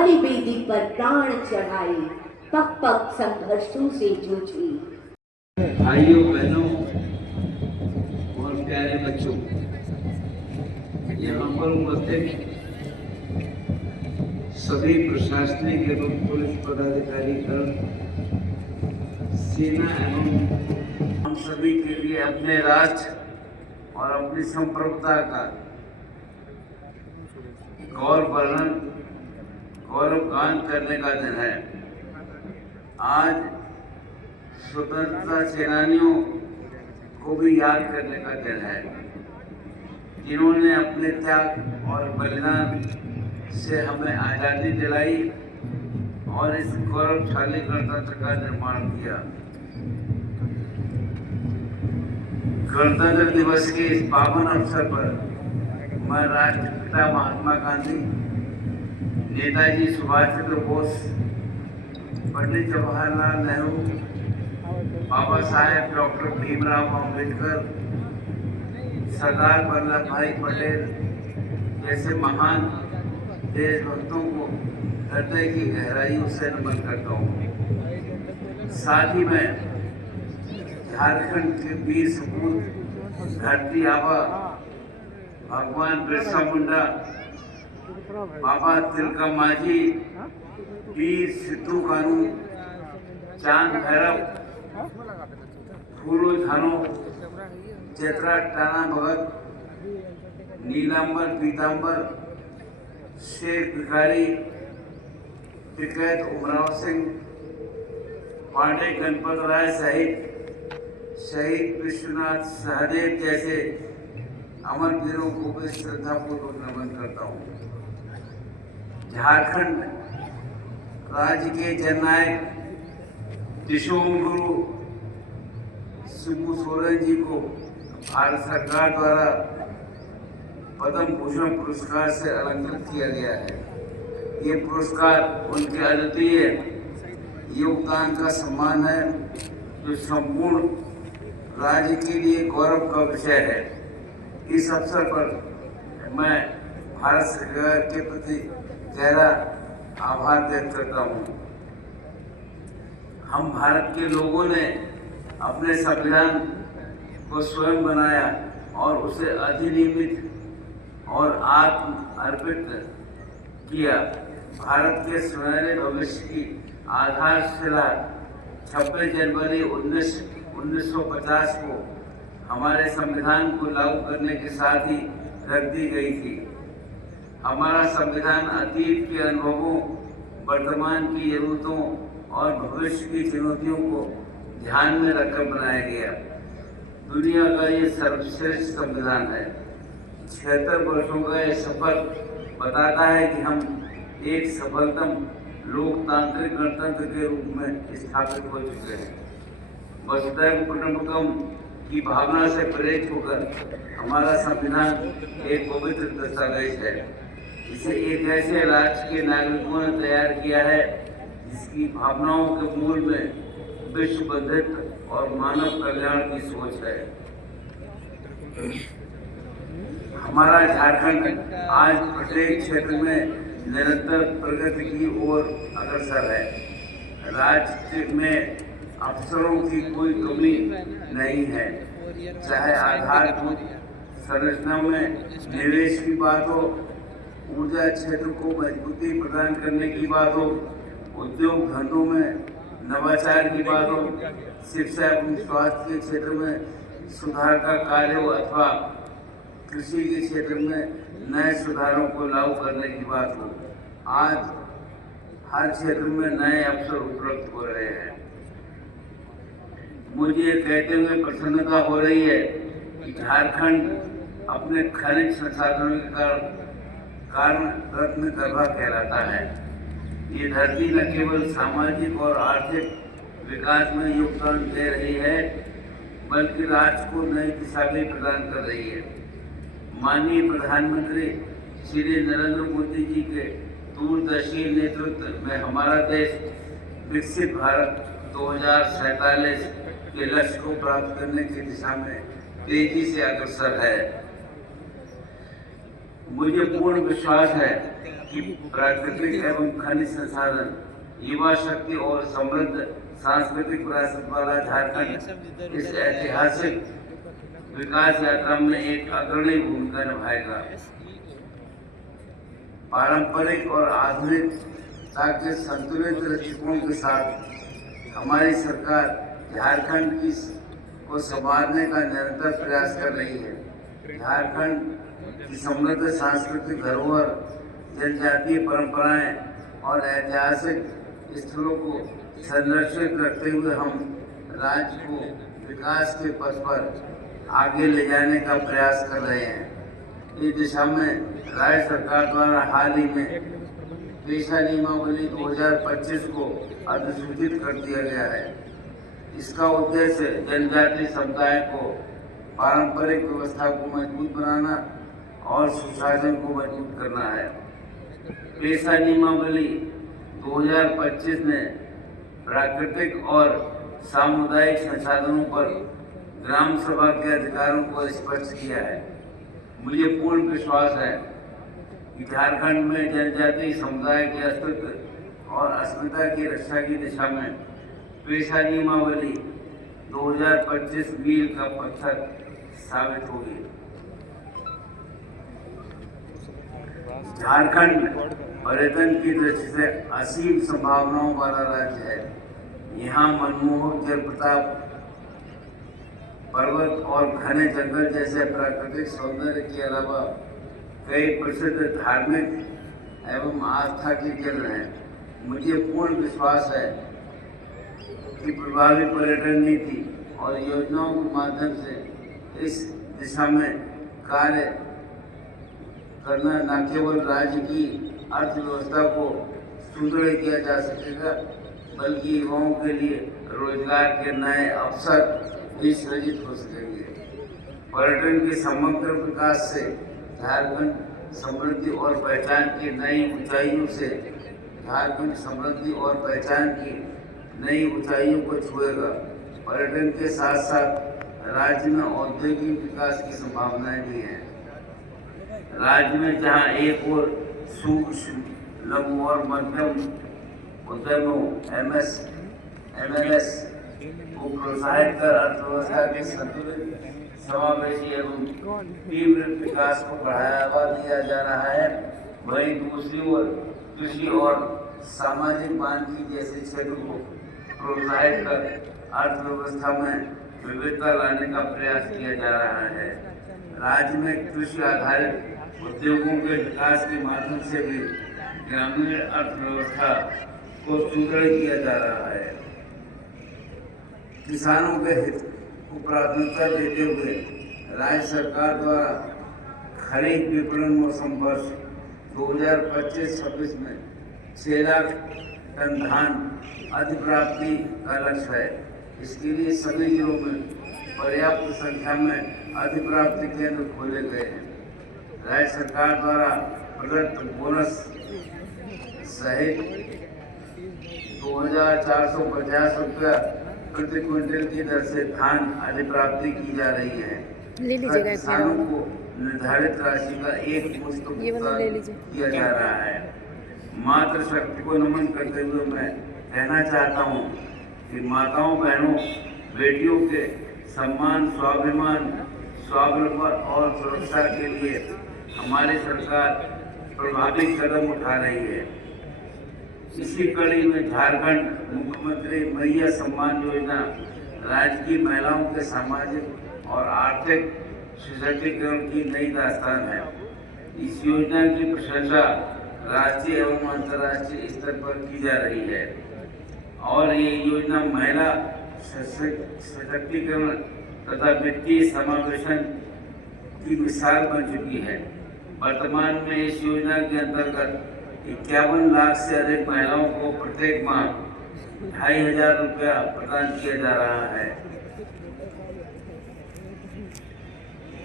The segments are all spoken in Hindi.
काली बेदी पर प्राण चढ़ाए, पग पग संघर्षों से जूझी। भाइयों बहनों और प्यारे बच्चों, यहाँ पर उपस्थित सभी प्रशासनिक एवं पुलिस पदाधिकारी, सेना एवं हम सभी के लिए अपने राज्य और अपनी संप्रभुता का गौरव गान करने का दिन है। आज स्वतंत्रता सेनानियों को भी याद करने का दिन है, जिन्होंने अपने त्याग और बलिदान से हमें आज़ादी दिलाई और इस गौरवशाली गणतंत्र का निर्माण किया। गणतंत्र दिवस के इस पावन अवसर पर मैं राष्ट्रपिता महात्मा गांधी, नेताजी सुभाष चंद्र बोस, पंडित जवाहरलाल नेहरू, बाबा साहेब डॉक्टर भीमराव अम्बेडकर, सरदार वल्लभ भाई पटेल जैसे महान देशभक्तों को हृदय की गहराइयों से नमन करता हूँ। साथ ही मैं झारखंड के वीर सपूत धरती आबा भगवान बिरसा मुंडा, बाबा तिलका मांझी, वीर सिद्धू कानू, चांद भैरव, फूलो झानो, चैत्रा टाना भगत, नीलांबर पीतांबर, शेख भिखारी, टिकैत उमराव सिंह, पांडे गणपत राय सहित शहीद विश्वनाथ सहदेव जैसे अमर वीरों को भी श्रद्धापूर्वक नमन करता हूँ। झारखंड राज्य के जननायक दिशोम गुरु शिबू सोरेन जी को भारत सरकार द्वारा पद्म भूषण पुरस्कार से अलंकृत किया गया है। ये पुरस्कार उनके अद्वितीय योगदान का सम्मान है, जो संपूर्ण राज्य के लिए गौरव का विषय है। इस अवसर पर मैं भारत सरकार के प्रति गहरा आभार व्यक्त करता हूँ। हम भारत के लोगों ने अपने संविधान को स्वयं बनाया और उसे अधिनियमित और आत्म अर्पित किया। भारत के सुनहरे भविष्य की आधारशिला 26 जनवरी 1950 को हमारे संविधान को लागू करने के साथ ही रख दी गई थी। हमारा संविधान अतीत के अनुभवों, वर्तमान की जरूरतों और भविष्य की चुनौतियों को ध्यान में रखकर बनाया गया। दुनिया का ये सर्वश्रेष्ठ संविधान है। 76 वर्षों का यह सफर बताता है कि हम एक सफलतम लोकतांत्रिक गणतंत्र के रूप में स्थापित हो चुके हैं। वसुधैव कुटुंबकम की भावना से प्रेरित होकर हमारा संविधान एक पवित्र दस्तावेज है। इसे एक ऐसे राज्य के नागरिकों ने तैयार किया है जिसकी भावनाओं के मूल में विश्व बंधुत्व और मानव कल्याण की सोच है। हमारा झारखंड आज प्रत्येक क्षेत्र में निरंतर प्रगति की ओर अग्रसर है। राज्य में अवसरों की कोई कमी नहीं है, चाहे आधारभूत संरचना में निवेश की बात हो, ऊर्जा क्षेत्र को मजबूती प्रदान करने की बात हो, उद्योग धंधों में नवाचार की बात हो, शिक्षा एवं स्वास्थ्य के क्षेत्र में सुधार का कार्य हो अथवा कृषि के क्षेत्र में नए सुधारों को लागू करने की बात हो। आज हर क्षेत्र में नए अवसर उपलब्ध हो रहे हैं। मुझे ये कहते हुए प्रसन्नता हो रही है कि झारखंड अपने खनिज संसाधनों के कारण रत्न गर्भा कहलाता है। ये धरती न केवल सामाजिक और आर्थिक विकास में योगदान दे रही है, बल्कि राज्य को नई दिशा भी प्रदान कर रही है। माननीय प्रधानमंत्री श्री नरेंद्र मोदी जी के दूरदर्शी नेतृत्व में हमारा देश विकसित भारत 2047 के लक्ष्य को प्राप्त करने की दिशा में तेजी से अग्रसर है। मुझे पूर्ण विश्वास है कि प्राकृतिक एवं खनिज संसाधन, युवा शक्ति और समृद्ध सांस्कृतिक विरासत वाला झारखंड इस ऐतिहासिक विकास यात्रा में एक अग्रणी भूमिका निभाएगा। पारंपरिक और आधुनिकता के संतुलित दृष्टिकोण के साथ हमारी सरकार झारखंड को संवारने का निरंतर प्रयास कर रही है। झारखंड की समृद्ध सांस्कृतिक धरोहर, जनजातीय परंपराएं और ऐतिहासिक स्थलों को संरक्षित रखते हुए हम राज्य को विकास के पथ पर आगे ले जाने का प्रयास कर रहे हैं। इस दिशा में राज्य सरकार द्वारा हाल ही में पेशा नियमावली 2025 को अधिसूचित कर दिया गया है। इसका उद्देश्य जनजातीय समुदाय को पारंपरिक व्यवस्था को मजबूत बनाना और सुशासन को मजबूत करना है। पेशा नियमावली 2025 ने प्राकृतिक और सामुदायिक संसाधनों पर ग्राम सभा के अधिकारों को स्पष्ट किया है। मुझे पूर्ण विश्वास है कि झारखंड में जनजातीय समुदाय के अस्तित्व और अस्मिता की रक्षा की दिशा में पेशा नियमावली 2025 मील का पत्थर साबित होगी। झारखंड पर्यटन की दृष्टि से असीम संभावनाओं वाला राज्य है। यहाँ मनमोहक जलप्रपात, पर्वत और घने जंगल जैसे प्राकृतिक सौंदर्य के अलावा कई प्रसिद्ध धार्मिक एवं आस्था के केंद्र हैं। मुझे पूर्ण विश्वास है कि प्रभावी पर्यटन नीति और योजनाओं के माध्यम से इस दिशा में कार्य करना न केवल राज्य की अर्थव्यवस्था को सुदृढ़ किया जा सकेगा, बल्कि युवाओं के लिए रोजगार के नए अवसर भी सृजित हो सकेंगे। पर्यटन के समग्र विकास से झारखंड समृद्धि और पहचान की नई ऊंचाइयों को छुएगा। पर्यटन के साथ साथ राज्य में औद्योगिक विकास की संभावनाएं भी हैं। राज्य में जहां एक और सूक्ष्म, लघु और मध्यम उद्यमों MLS को प्रोत्साहित कर अर्थव्यवस्था के संतुलित, समावेशी एवं तीव्र विकास को बढ़ावा दिया जा रहा है, वहीं दूसरी ओर कृषि और सामाजिक मानकी जैसे क्षेत्र को प्रोत्साहित कर अर्थव्यवस्था में विविधता लाने का प्रयास किया जा रहा है। राज्य में कृषि आधारित उद्योगों के विकास के माध्यम से भी ग्रामीण अर्थव्यवस्था को सुदृढ़ किया जा रहा है। किसानों के हित को प्राथमिकता देते हुए राज्य सरकार द्वारा खरीफ विपणन मौसम वर्ष 2025-26 में 6 लाख टन धान अधिप्राप्ति का लक्ष्य है। इसके लिए सभी जिलों में पर्याप्त संख्या में अधिप्राप्ति केंद्र खोले गए हैं। राज्य सरकार द्वारा प्रदत्त बोनस सहित 2,450 रुपया प्रति क्विंटल की दर से धान अधिप्राप्ति की जा रही है। किसानों को निर्धारित राशि का एक मुश्त भुगतान किया जा रहा है। मातृशक्ति को नमन करते हुए मैं कहना चाहता हूँ कि माताओं, बहनों, बेटियों के सम्मान, स्वाभिमान, स्वावलंबन और सुरक्षा के लिए हमारी सरकार प्रभावी कदम उठा रही है। इसी कड़ी में झारखंड मुख्यमंत्री मैया सम्मान योजना राज्य की महिलाओं के सामाजिक और आर्थिक सशक्तिकरण की नई दास्तान है। इस योजना की प्रशंसा राष्ट्रीय एवं अंतर्राष्ट्रीय स्तर पर की जा रही है और ये योजना महिला सशक्तिकरण तथा वित्तीय समावेशन की मिसाल बन चुकी है। वर्तमान में इस योजना के अंतर्गत 51 लाख से अधिक महिलाओं को प्रत्येक माह 2,500 रुपया प्रदान किया जा रहा है।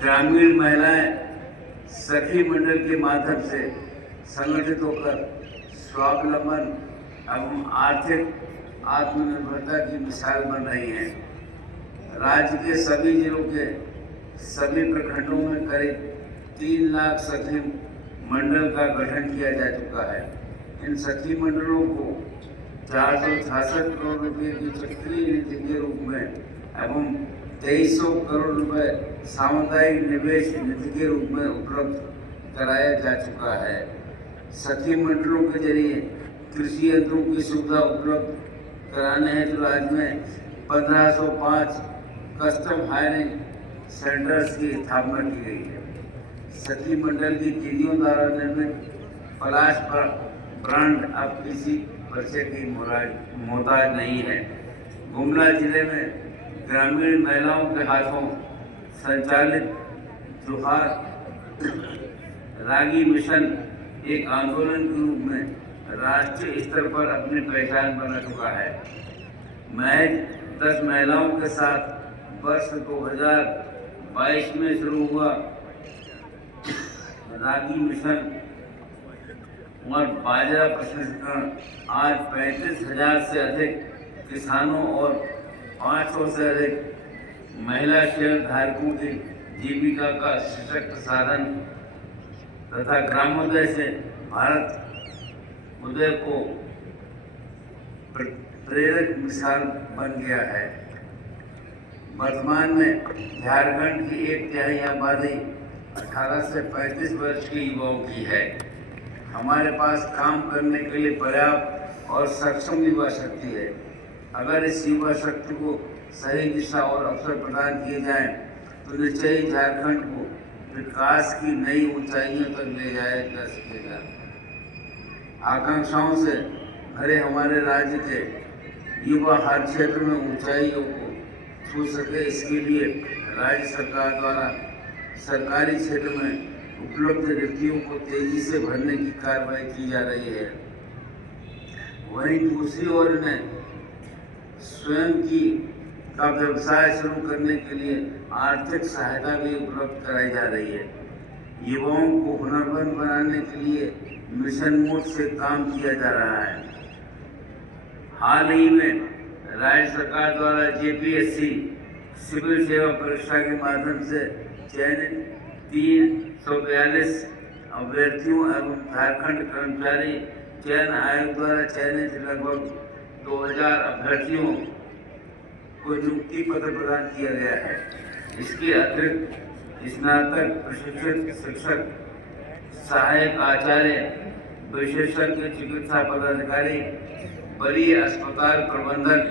ग्रामीण महिलाएं सखी मंडल के माध्यम से संगठित होकर स्वावलंबन एवं आर्थिक आत्मनिर्भरता की मिसाल बन रही हैं। राज्य के सभी जिलों के सभी प्रखंडों में करीब 3 लाख सखी मंडल का गठन किया जा चुका है। इन सखी मंडलों को 466 करोड़ रुपए की चक्रीय नीति के रूप में एवं 2300 करोड़ रुपए सामुदायिक निवेश निधि के रूप में उपलब्ध कराया जा चुका है। सखी मंडलों के जरिए कृषि यंत्रों की सुविधा उपलब्ध कराने हेतु राज्य में 1505 कस्टम हायरिंग सेंटर्स की स्थापना की गई है। सखी मंडल की दीदियों द्वारा निर्मित पलाश ब्रांड अब किसी परिचय की मोहताज नहीं है। गुमला जिले में ग्रामीण महिलाओं के हाथों संचालित जोहार रागी मिशन एक आंदोलन के रूप में राष्ट्रीय स्तर पर अपनी पहचान बना चुका है। महज 10 महिलाओं के साथ वर्ष 2022 में शुरू हुआ रागी मिशन और बाजरा प्रसंस्करण आज 35,000 से अधिक किसानों और 500 से अधिक महिला शेयर धारकों की जीविका का सशक्त साधन तथा ग्रामोदय से भारत उदय को प्रेरक मिसाल बन गया है। वर्तमान में झारखंड की 1/3 आबादी 18 से 35 वर्ष के युवाओं की है। हमारे पास काम करने के लिए पर्याप्त और सक्षम युवा शक्ति है। अगर इस युवा शक्ति को सही दिशा और अवसर प्रदान किए जाएं, तो निश्चय ही झारखंड को विकास की नई ऊंचाइयों तक ले जाया जा सकेगा। आकांक्षाओं से भरे हमारे राज्य के युवा हर क्षेत्र में ऊंचाइयों को छू सके, इसके लिए राज्य सरकार द्वारा सरकारी क्षेत्र में उपलब्ध रिक्तियों को तेजी से भरने की कार्रवाई की जा रही है। वहीं दूसरी ओर इन्हें स्वयं का व्यवसाय शुरू करने के लिए आर्थिक सहायता भी उपलब्ध कराई जा रही है। युवाओं को हुनरमंद बनाने के लिए मिशन मोड से काम किया जा रहा है। हाल ही में राज्य सरकार द्वारा जेपीएससी सिविल सेवा परीक्षा के माध्यम से चयनित 342 अभ्यर्थियों एवं झारखंड कर्मचारी चयन आयोग द्वारा चयनित लगभग 2000 अभ्यर्थियों को नियुक्ति पत्र प्रदान किया गया है। इसके अतिरिक्त स्नातक प्रशिक्षित शिक्षक, सहायक आचार्य, विशेषज्ञ चिकित्सा पदाधिकारी, वरीय अस्पताल प्रबंधक,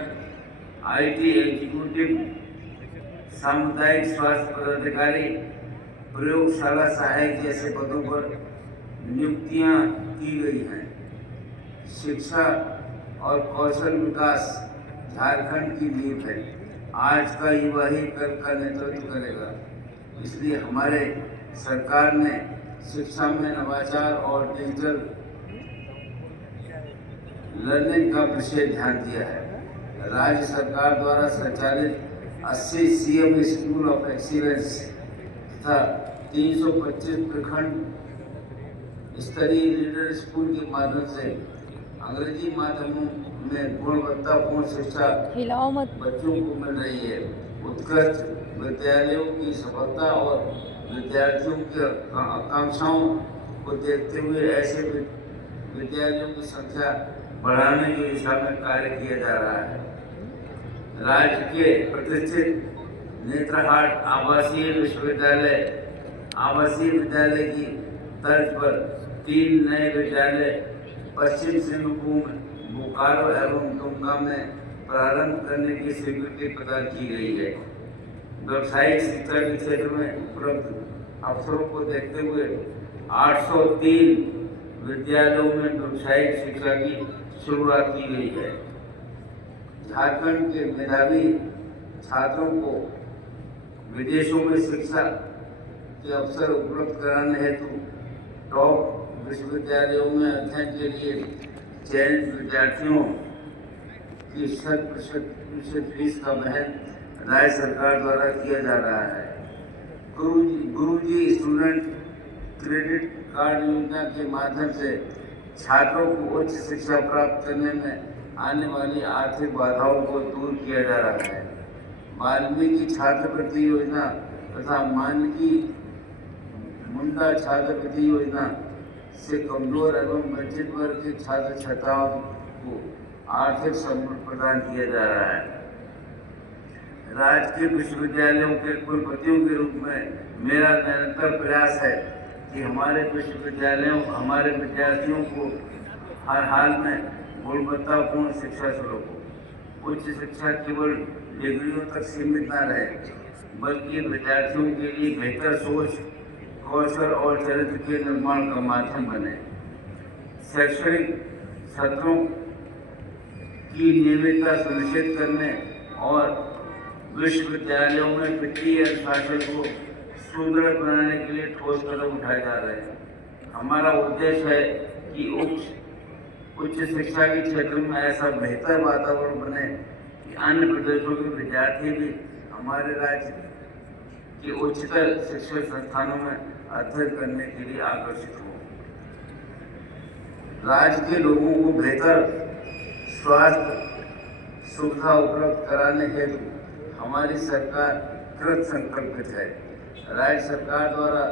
IT एग्जीक्यूटिव, सामुदायिक स्वास्थ्य पदाधिकारी, प्रयोगशाला सहायक जैसे पदों पर नियुक्तियां की गई हैं। शिक्षा और कौशल विकास झारखंड की नींव है। आज का युवा ही कल का नेतृत्व करेगा। इसलिए हमारे सरकार ने शिक्षा में नवाचार और डिजिटल लर्निंग का विशेष ध्यान दिया है। राज्य सरकार द्वारा संचालित 80 CM स्कूल ऑफ एक्सीलेंस तथा 325 प्रखंड स्तरीय लीडर स्कूल के माध्यम से अंग्रेजी माध्यमों में गुणवत्तापूर्ण शिक्षा बच्चों को मिल रही है। उत्कृष्ट विद्यालयों की सफलता और विद्यार्थियों की आकांक्षाओं को देखते हुए ऐसे विद्यालयों की संख्या बढ़ाने की दिशा में कार्य किया जा रहा है। राज्य के प्रतिष्ठित नेत्रहाट आवासीय विद्यालय की तर्ज पर 3 नए विद्यालय पश्चिम सिंहभूम, बोकारो एवं दुमका में प्रारंभ करने की स्वीकृति प्रदान की गई है। व्यावसायिक शिक्षा के क्षेत्र में उपलब्ध अवसरों को देखते हुए 803 विद्यालयों में व्यावसायिक शिक्षा की शुरुआत की गई है। झारखंड के मेधावी छात्रों को विदेशों में शिक्षा के अवसर उपलब्ध कराने हेतु टॉप विश्वविद्यालयों में अध्ययन के लिए चयनित विद्यार्थियों की 100% फीस का वहन राज्य सरकार द्वारा किया जा रहा है। गुरुजी स्टूडेंट क्रेडिट कार्ड योजना के माध्यम से छात्रों को उच्च शिक्षा प्राप्त करने में आने वाली आर्थिक बाधाओं को दूर किया जा रहा है। वाल्मीकि छात्रवृत्ति योजना तथा मानकी मुंडा छात्रवृत्ति योजना से कमजोर एवं वंचित वर्ग के छात्र छात्राओं को आर्थिक सपोर्ट प्रदान किया जा रहा है। राज्य के विश्वविद्यालयों के कुलपतियों के रूप में मेरा निरंतर प्रयास है कि हमारे विश्वविद्यालयों हमारे विद्यार्थियों को हर हाल में गुणवत्तापूर्ण शिक्षा शुरू हो। उच्च शिक्षा केवल डिग्रियों तक सीमित न रहे, बल्कि विद्यार्थियों के लिए बेहतर सोच, कौशल और चरित्र के निर्माण का माध्यम बने। शैक्षणिक सत्रों की नियमितता सुनिश्चित करने और विश्वविद्यालयों में वित्तीय अनुशासन को सुदृढ़ बनाने के लिए ठोस कदम उठाए जा रहे हैं। हमारा उद्देश्य है कि उच्च शिक्षा के क्षेत्र में ऐसा बेहतर वातावरण बने कि अन्य प्रदेशों के विद्यार्थी भी हमारे राज्य के उच्चतर शिक्षण संस्थानों में अध्ययन करने के लिए आकर्षित हों। राज्य के लोगों को बेहतर स्वास्थ्य सुविधा उपलब्ध कराने हेतु हमारी सरकार कृत संकल्पित है। राज्य सरकार द्वारा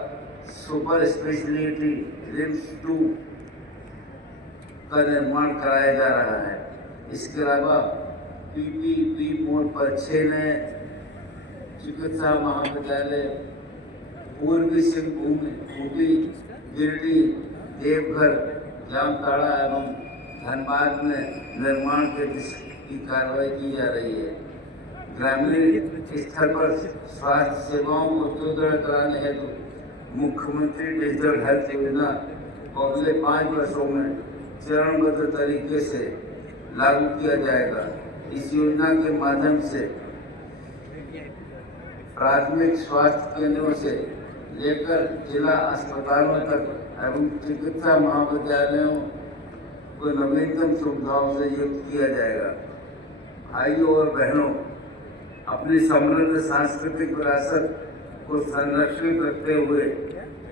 सुपर स्पेशलिटी रिम्स 2 का निर्माण कराया जा रहा है। इसके अलावा पीपीपी मोड पर 6 नए चिकित्सा महाविद्यालय पूर्वी सिंहभूम, खूंटी, गिरिडीह, देवघर, जामताड़ा एवं धनबाद में निर्माण की कार्रवाई की जा रही है। ग्रामीण स्तर पर स्वास्थ्य सेवाओं को सुदृढ़ कराने हेतु मुख्यमंत्री डिजिटल हेल्थ योजना को अगले 5 वर्षों में चरणबद्ध तरीके से लागू किया जाएगा। इस योजना के माध्यम से प्राथमिक स्वास्थ्य केंद्रों से लेकर जिला अस्पतालों तक एवं चिकित्सा महाविद्यालयों को नवीनतम सुविधाओं से युक्त किया जाएगा। भाइयों और बहनों, अपनी समृद्ध सांस्कृतिक विरासत को संरक्षित रखते हुए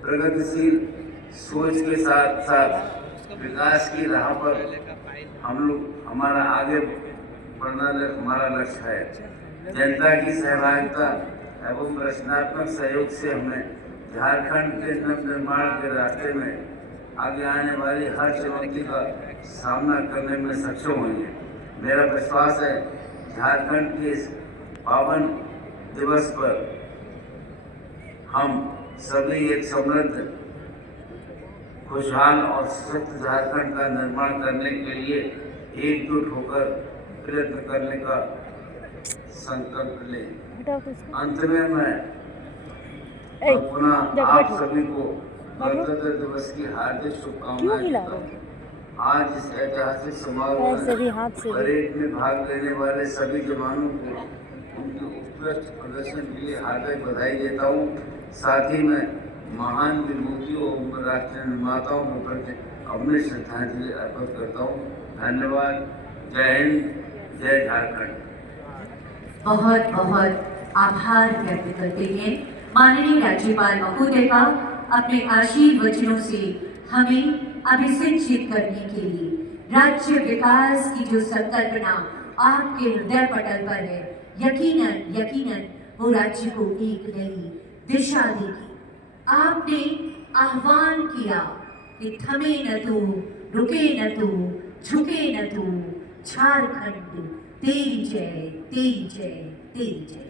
प्रगतिशील सोच के साथ साथ विकास की राह पर हमारा आगे बढ़ना हमारा लक्ष्य है। जनता की सहभागिता एवं रचनात्मक सहयोग से हमें झारखंड के नवनिर्माण के रास्ते में आगे आने वाली हर चुनौती का सामना करने में सक्षम होंगे। मेरा विश्वास है झारखंड के इस पावन दिवस पर हम सभी एक समृद्ध, खुशहाल और सशक्त झारखंड का निर्माण करने के लिए एकजुट होकर प्रयत्न करने का संकल्प लें। अंत में मैं पुनः आप सभी को गणतंत्र दिवस की हार्दिक शुभकामनाएं देता हूँ। आज इस ऐतिहासिक समारोह में परेड में भाग लेने वाले सभी जवानों को उनके उत्कृष्ट प्रदर्शन के लिए हार्दिक बधाई देता हूँ। साथ ही मैं महान विभूतियों और राष्ट्र निर्माताओं के प्रति अपनी श्रद्धांजलि अर्पित करता हूँ। धन्यवाद। जय हिंद, जय झारखंड। बहुत बहुत आभार व्यक्त करते हैं माननीय राज्यपाल महोदय का अपने आशीर्वचनों से हमें अभिसिंचित करने के लिए। राज्य विकास की जो संकल्पना आपके हृदय पटल पर है, यकीनन वो राज्य को एक नई दिशा देगी। आपने आह्वान किया कि थमे न तू, रुके न तू, झुके न तू, झारखंड तेरी जय, तेरी जय, तेरी जय।